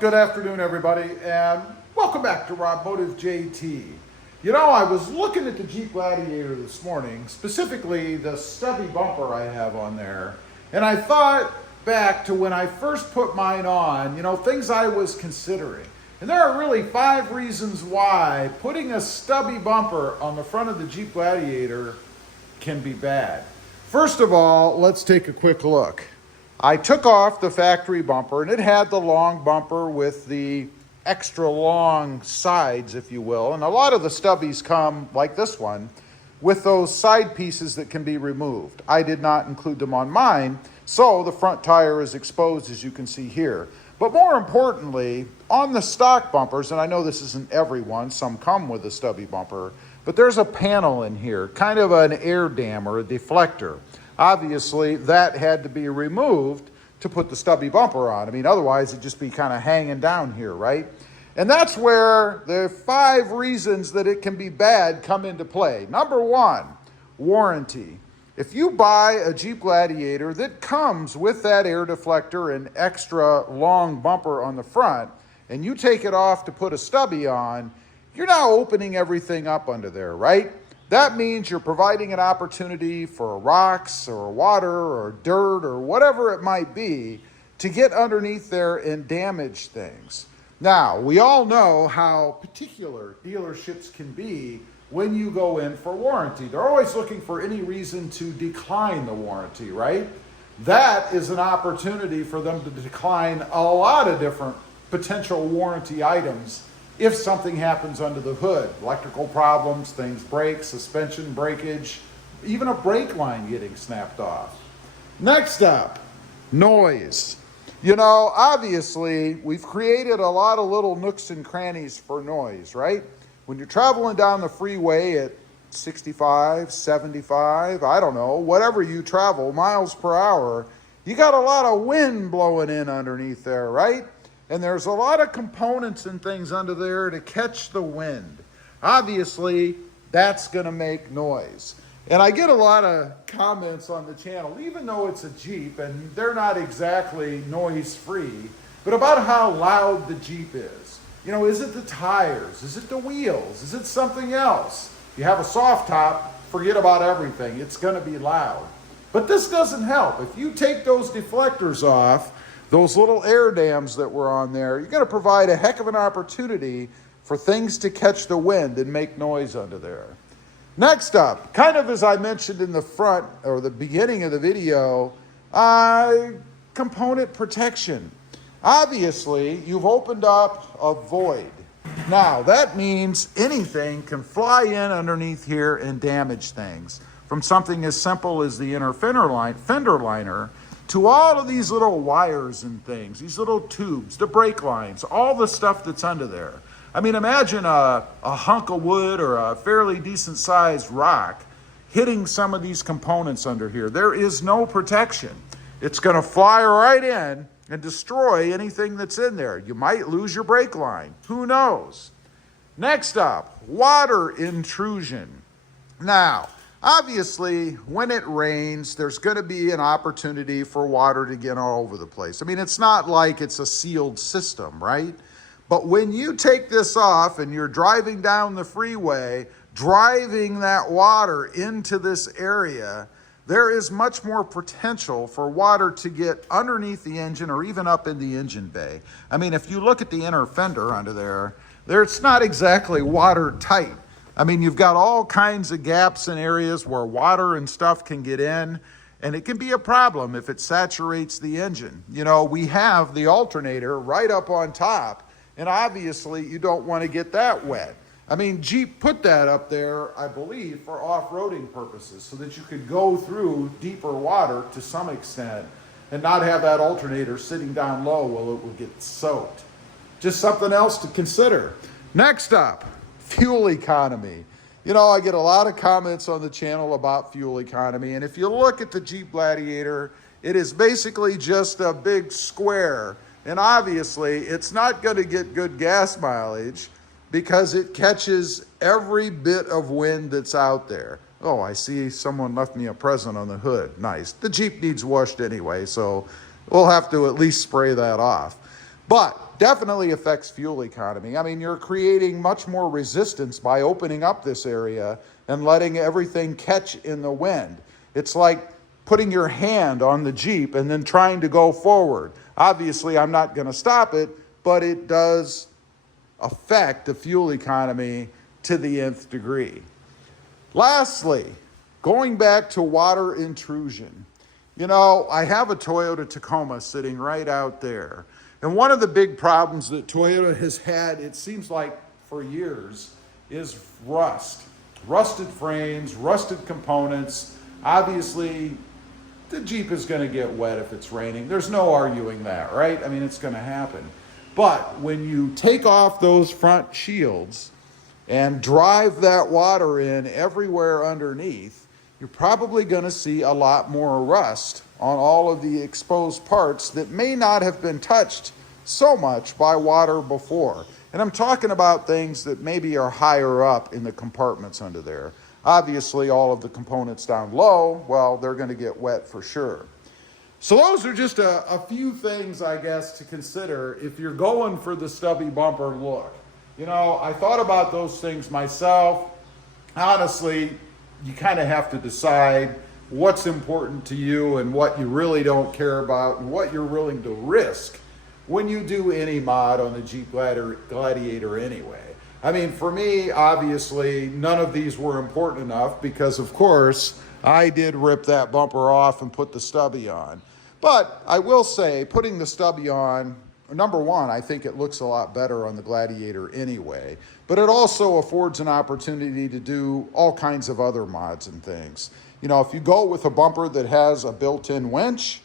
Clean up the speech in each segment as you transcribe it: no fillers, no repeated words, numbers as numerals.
Good afternoon, everybody, and welcome back to Automotive JT. You know, I was looking at the Jeep Gladiator this morning, specifically the stubby bumper I have on there, and I thought back to when I first put mine on, you know, things I was considering. And there are really 5 reasons why putting a stubby bumper on the front of the Jeep Gladiator can be bad. First of all, let's take a quick look. I took off the factory bumper, and it had the long bumper with the extra long sides, if you will. And a lot of the stubbies come, like this one, with those side pieces that can be removed. I did not include them on mine, so the front tire is exposed, as you can see here. But more importantly, on the stock bumpers, and I know this isn't every one, some come with a stubby bumper, but there's a panel in here, kind of an air dam or a deflector. Obviously, that had to be removed to put the stubby bumper on. I mean, otherwise it'd just be kind of hanging down here, right? And that's where the 5 reasons that it can be bad come into play. Number 1, warranty. If you buy a Jeep Gladiator that comes with that air deflector and extra long bumper on the front, and you take it off to put a stubby on, you're now opening everything up under there, right? That means you're providing an opportunity for rocks or water or dirt or whatever it might be to get underneath there and damage things. Now, we all know how particular dealerships can be when you go in for warranty. They're always looking for any reason to decline the warranty, right? That is an opportunity for them to decline a lot of different potential warranty items if something happens under the hood. Electrical problems, things break, suspension breakage, even a brake line getting snapped off. Next up, noise. You know, obviously, we've created a lot of little nooks and crannies for noise, right? When you're traveling down the freeway at 65, 75, I don't know, whatever you travel, miles per hour, you got a lot of wind blowing in underneath there, right? And there's a lot of components and things under there to catch the wind. Obviously, that's gonna make noise. And I get a lot of comments on the channel, even though it's a Jeep and they're not exactly noise-free, but about how loud the Jeep is. You know, is it the tires? Is it the wheels? Is it something else? If you have a soft top, forget about everything. It's gonna be loud. But this doesn't help. If you take those deflectors off, those little air dams that were on there, you're going to provide a heck of an opportunity for things to catch the wind and make noise under there. Next up, kind of as I mentioned in the front or the beginning of the video, component protection. Obviously, you've opened up a void. Now, that means anything can fly in underneath here and damage things. From something as simple as the inner fender liner, to all of these little wires and things, these little tubes, the brake lines, all the stuff that's under there. I mean, imagine a hunk of wood or a fairly decent sized rock hitting some of these components under here. There is no protection. It's gonna fly right in and destroy anything that's in there. You might lose your brake line, who knows? Next up, water intrusion. Now, obviously, when it rains, there's going to be an opportunity for water to get all over the place. I mean, it's not like it's a sealed system, right? But when you take this off and you're driving down the freeway, driving that water into this area, there is much more potential for water to get underneath the engine or even up in the engine bay. I mean, if you look at the inner fender under there, it's not exactly watertight. I mean, you've got all kinds of gaps and areas where water and stuff can get in, and it can be a problem if it saturates the engine. You know, we have the alternator right up on top, and obviously you don't want to get that wet. I mean, Jeep put that up there, I believe, for off-roading purposes so that you could go through deeper water to some extent and not have that alternator sitting down low while it will get soaked. Just something else to consider. Next up, fuel economy. You know, I get a lot of comments on the channel about fuel economy, and if you look at the Jeep Gladiator, it is basically just a big square, and obviously it's not going to get good gas mileage because it catches every bit of wind that's out there. Oh, I see someone left me a present on the hood. Nice. The Jeep needs washed anyway, so we'll have to at least spray that off. But definitely affects fuel economy. I mean, you're creating much more resistance by opening up this area and letting everything catch in the wind. It's like putting your hand on the Jeep and then trying to go forward. Obviously, I'm not going to stop it, but it does affect the fuel economy to the nth degree. Lastly, going back to water intrusion. You know, I have a Toyota Tacoma sitting right out there. And one of the big problems that Toyota has had, it seems like for years, is rust. Rusted frames, rusted components. Obviously, the Jeep is going to get wet if it's raining. There's no arguing that, right? I mean, it's going to happen. But when you take off those front shields and drive that water in everywhere underneath, you're probably going to see a lot more rust on all of the exposed parts that may not have been touched so much by water before. And I'm talking about things that maybe are higher up in the compartments under there. Obviously, all of the components down low, well, they're going to get wet for sure. So those are just a few things, I guess, to consider if you're going for the stubby bumper look. You know, I thought about those things myself. Honestly, you kind of have to decide what's important to you and what you really don't care about and what you're willing to risk when you do any mod on the Jeep Gladiator anyway. I mean, for me, obviously, none of these were important enough because, of course, I did rip that bumper off and put the stubby on. But I will say, putting the stubby on, number one, I think it looks a lot better on the Gladiator anyway, but it also affords an opportunity to do all kinds of other mods and things. You know, if you go with a bumper that has a built-in winch,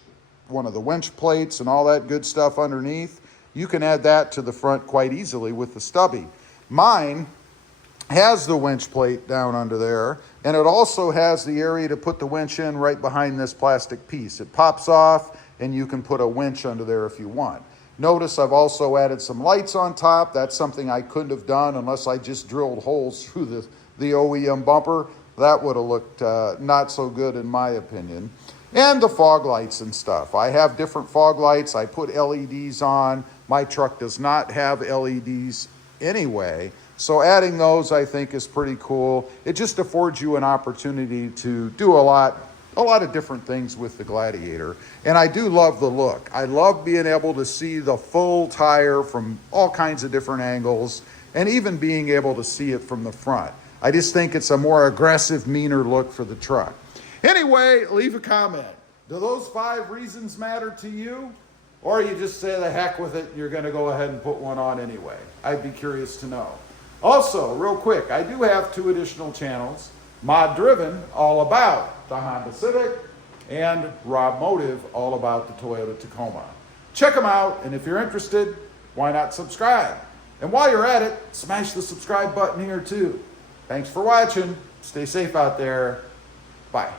one of the winch plates and all that good stuff underneath, you can add that to the front quite easily with the stubby. Mine has the winch plate down under there, and it also has the area to put the winch in right behind this plastic piece. It pops off, and you can put a winch under there if you want. Notice I've also added some lights on top. That's something I couldn't have done unless I just drilled holes through the OEM bumper. That would have looked not so good in my opinion. And the fog lights and stuff. I have different fog lights. I put LEDs on. My truck does not have LEDs anyway. So adding those, I think, is pretty cool. It just affords you an opportunity to do a lot of different things with the Gladiator. And I do love the look. I love being able to see the full tire from all kinds of different angles and even being able to see it from the front. I just think it's a more aggressive, meaner look for the truck. Anyway, leave a comment. Do those 5 reasons matter to you? Or you just say the heck with it, you're going to go ahead and put one on anyway? I'd be curious to know. Also, real quick, I do have 2 additional channels. Mod Driven, all about the Honda Civic, and Rob Motive, all about the Toyota Tacoma. Check them out, and if you're interested, why not subscribe? And while you're at it, smash the subscribe button here too. Thanks for watching. Stay safe out there. Bye.